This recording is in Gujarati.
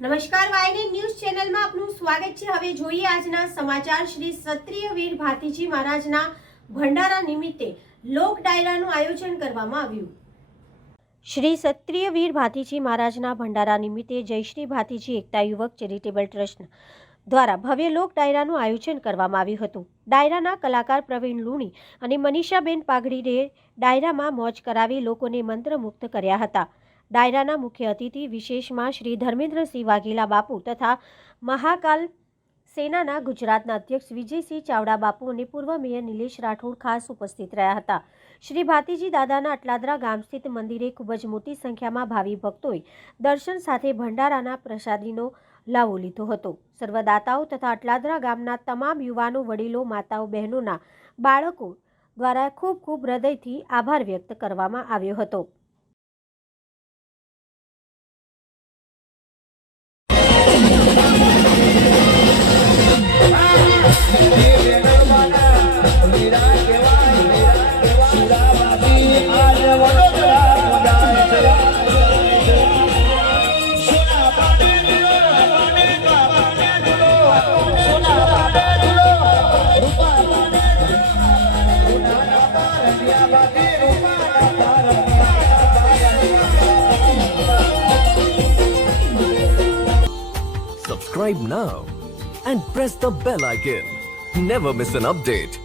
નમસ્કાર, વાયનેટ ન્યૂઝ ચેનલમાં આપનું સ્વાગત છે। હવે જોઈએ આજના સમાચાર। શ્રી ક્ષત્રિય વીર ભાતીજી મહારાજના ભંડારા નિમિત્તે લોક ડાયરાનું આયોજન કરવામાં આવ્યું। શ્રી ક્ષત્રિય વીર ભાતીજી મહારાજના ભંડારા નિમિત્તે જયશ્રી ભાતીજી એકતા યુવક ચેરિટેબલ ટ્રસ્ટ દ્વારા ભવ્ય લોક ડાયરાનું આયોજન કરવામાં આવ્યું હતું। ડાયરાના કલાકાર પ્રવીણ લુણી અને મનીષાબેન પાઘડીએ ડાયરામાં મોજ કરાવી લોકોને મંત્રમુગ્ધ કર્યા હતા। ડાયરાના મુખ્ય અતિથિ વિશેષમાં શ્રી ધર્મેન્દ્રસિંહ વાઘેલા બાપુ તથા મહાકાલ સેનાના ગુજરાતના અધ્યક્ષ વિજયસિંહ ચાવડા બાપુ અને પૂર્વ મેયર નિલેશ રાઠોડ ખાસ ઉપસ્થિત રહ્યા હતા। શ્રી ભાતીજી દાદાના અટલાદરા ગામ સ્થિત મંદિરે ખૂબ જ મોટી સંખ્યામાં ભાવિ ભક્તોએ દર્શન સાથે ભંડારાના પ્રસાદીનો લાવો લીધો હતો। સર્વદાતાઓ તથા અટલાદરા ગામના તમામ યુવાનો, વડીલો, માતાઓ, બહેનોના બાળકો દ્વારા ખૂબ ખૂબ હૃદયથી આભાર વ્યક્ત કરવામાં આવ્યો હતો। Subscribe now and press the bell icon. Never miss an update.